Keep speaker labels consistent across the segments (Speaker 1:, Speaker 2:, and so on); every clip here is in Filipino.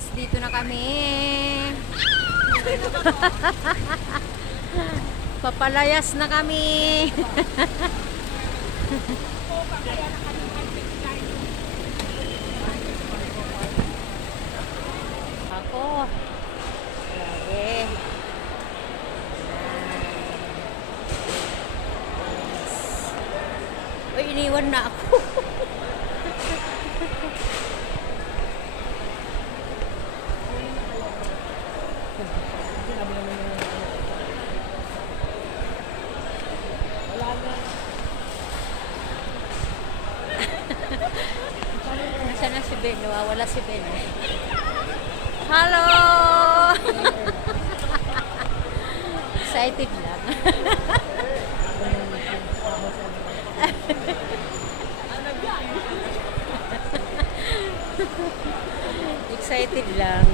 Speaker 1: Friends, dito na kami. Papalayas na kami. Ako. Grabe. Uy, iniwan na ako. Nasaan na si Ben? Nawawala si Ben. Hello! Excited lang. Excited lang.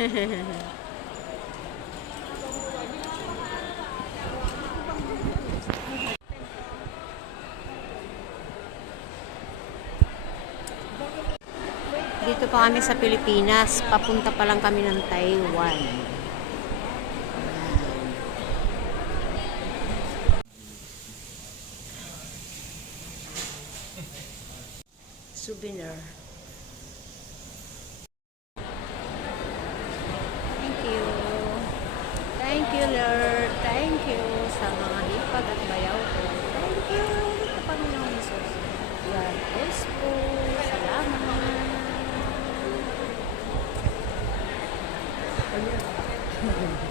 Speaker 1: Dito pa kami sa Pilipinas. Papunta pa lang kami ng Taiwan. Souvenir. Thank you. Thank you, Lord. Thank you sa mga hipag at bayaw ko. Thank you sa Panginoon Jesus. God bless po. Salamat. Oo.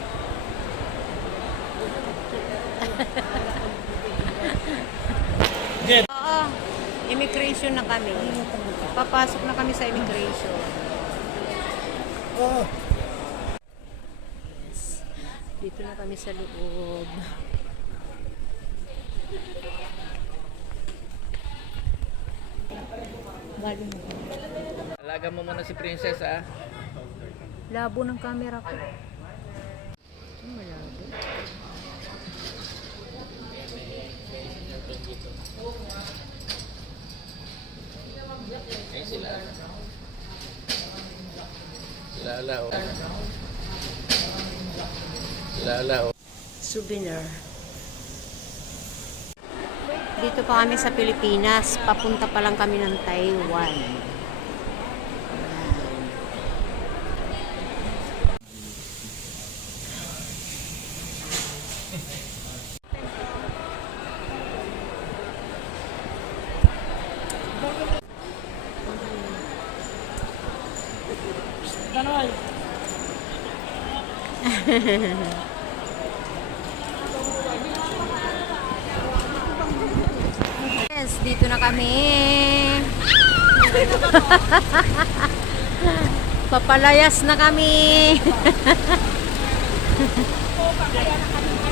Speaker 1: Immigration na kami. Papasok na kami sa immigration. Yes. Dito na kami sa loob. Galing mo.
Speaker 2: Alaga mo muna si Princess ah.
Speaker 1: Labo ng camera ko. Malabo?
Speaker 2: Eh sila. Sila oh. Sila ala oh.
Speaker 1: Souvenir. Dito pa kami sa Pilipinas. Papunta pa lang kami ng Taiwan. Yes, dito na kami. Papalayas na kami.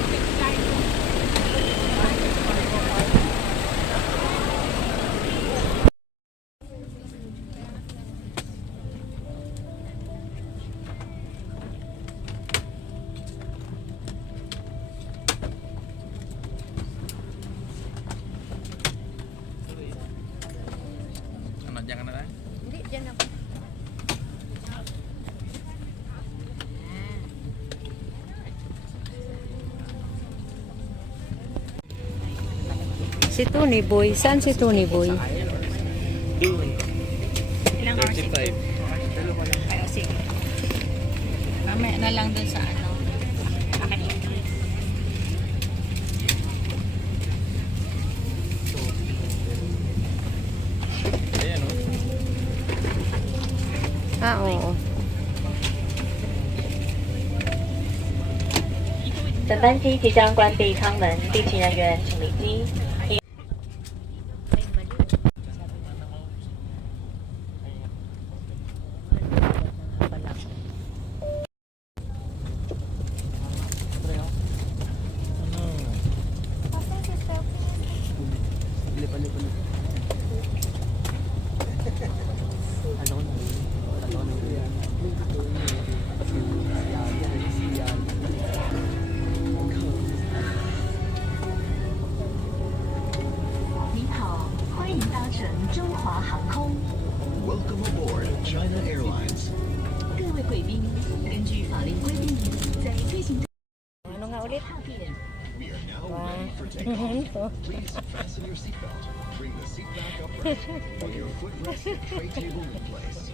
Speaker 1: Si Tony Boy. Saan si Tony Boy?
Speaker 3: Ilang hours?
Speaker 2: 35.
Speaker 3: Ay, o sige. Mamaya na lang dun sa ano. Akin
Speaker 2: Ayan oh.
Speaker 1: Ah, oo.
Speaker 4: 本班机即将关闭舱门，地勤人员请离机。
Speaker 5: We are now ready for takeoff. Please fasten your seatbelt. Bring the seat back upright. Put your footrest and tray table in place.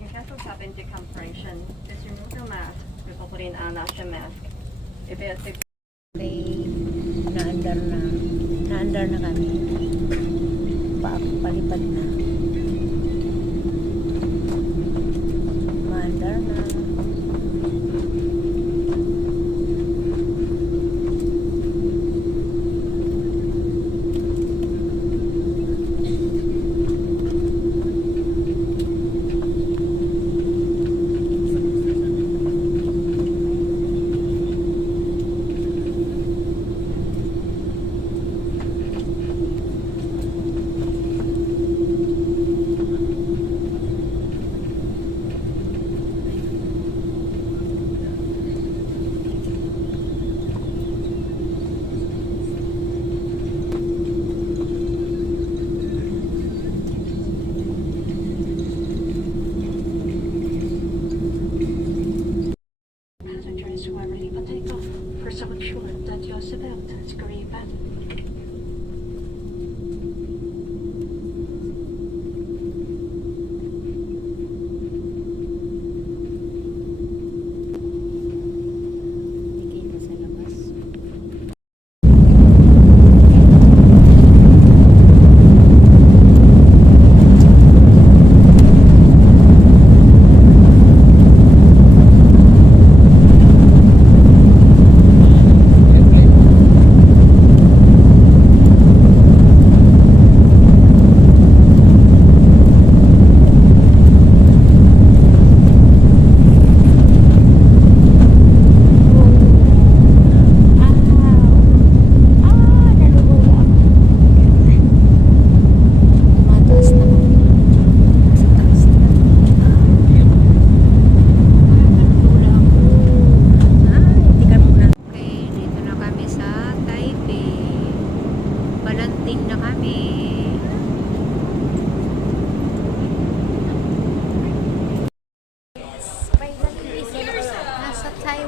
Speaker 6: In case of having decompression, just remove your mask before putting on your mask. If it's
Speaker 1: a na-under na. Na-under na kami. Pa, palipad na.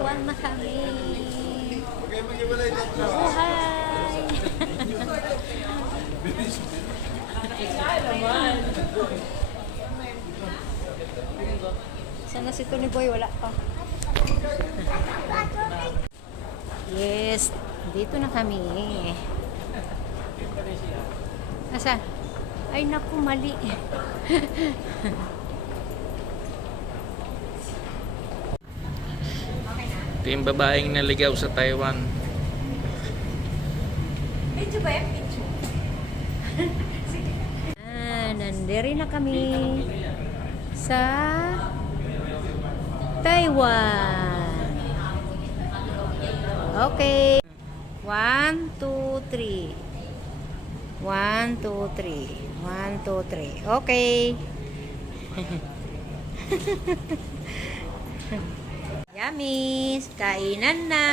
Speaker 1: Taiwan na kami. Buhay! Sana si Tony Boy wala pa. Yes, dito na kami. Asa? Ay naku, mali.
Speaker 2: Ito yung babaeng naligaw sa Taiwan.
Speaker 1: Ah, nandiri na kami sa Taiwan. Okay. One, two, three. One, two, three. One, two, three. Okay. Yummy! Kainan na!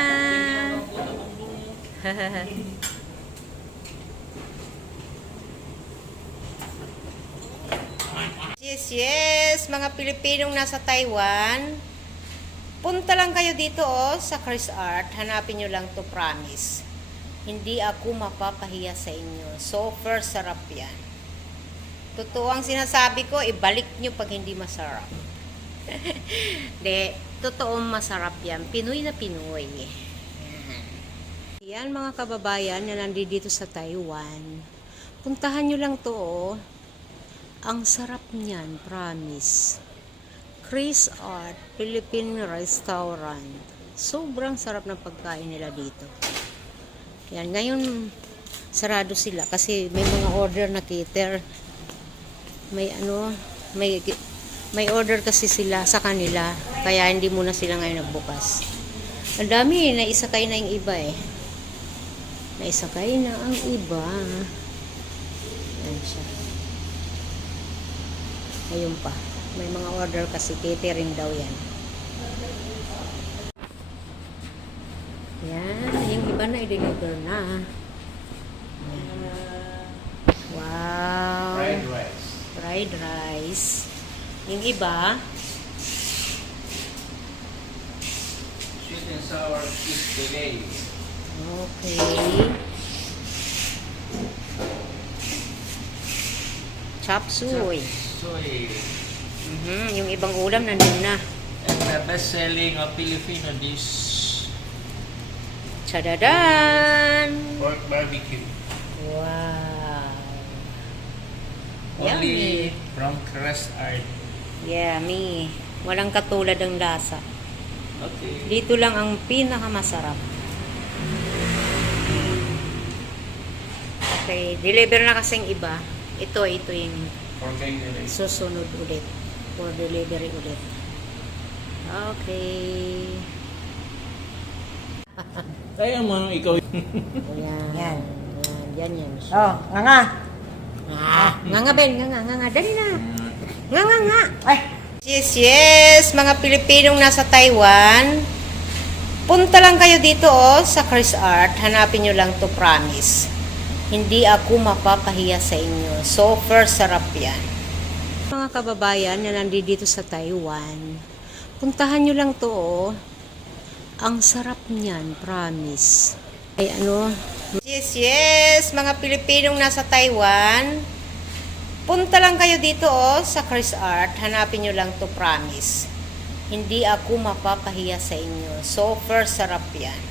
Speaker 1: Yes, yes, mga Pilipinong nasa Taiwan. Punta lang kayo dito oh, sa Chris Art. Hanapin nyo lang to promise. Hindi ako mapapahiya sa inyo. Super sarap yan. Totoo ang sinasabi ko, ibalik nyo pag hindi masarap. De, totoong masarap yan. Pinoy na Pinoy. Yan mga kababayan na nandito sa Taiwan. Puntahan nyo lang to oh. Ang sarap niyan, promise. Chris Art Philippine Restaurant. Sobrang sarap ng pagkain nila dito. Yan, ngayon sarado sila kasi may mga order na cater. May ano, may may order kasi sila sa kanila kaya hindi muna sila ngayon nagbukas. Ang dami eh, naisakay na yung iba eh. Naisakay na ang iba. Yan siya. Ayun pa. May mga order kasi catering daw yan. Yan. Yung iba na i-deliver na. Wow. Fried rice. Fried rice.
Speaker 2: Yung iba, sour fish fillet.
Speaker 1: okay. Chop suey.
Speaker 2: Soy.
Speaker 1: Mhm, yung ibang ulam nandun na.
Speaker 2: And the best-selling of Filipino dish,
Speaker 1: Chadadan!
Speaker 2: pork barbecue.
Speaker 1: Wow!
Speaker 2: Only
Speaker 1: Yummy.
Speaker 2: from Crest Art.
Speaker 1: Yummy. Walang katulad ang lasa.
Speaker 2: Okay.
Speaker 1: Dito lang ang pinakamasarap. Okay, deliver na kasing iba. Ito, ito yung
Speaker 2: Okay,
Speaker 1: susunod ulit. For delivery ulit. Okay.
Speaker 2: Kaya mo ikaw.
Speaker 1: Ayan. Yan. Yan, yan, yan.
Speaker 3: Oh, nga nga.
Speaker 1: Ah, nga nga, Ben. Nga nga, nga nga. Dali na. Nga nga nga.
Speaker 3: Ay.
Speaker 1: Yes, yes. Mga Pilipinong nasa Taiwan. Punta lang kayo dito oh, sa Chris Art. Hanapin nyo lang to promise. Hindi ako mapapahiya sa inyo. Super sarap yan. Mga kababayan na nandito sa Taiwan, puntahan nyo lang to oh. Ang sarap niyan, promise. Ay ano? Yes, yes. Mga Pilipinong nasa Taiwan, Punta lang kayo dito oh, sa Chris Art. Hanapin nyo lang to promise. Hindi ako mapapahiya sa inyo. Super sarap yan.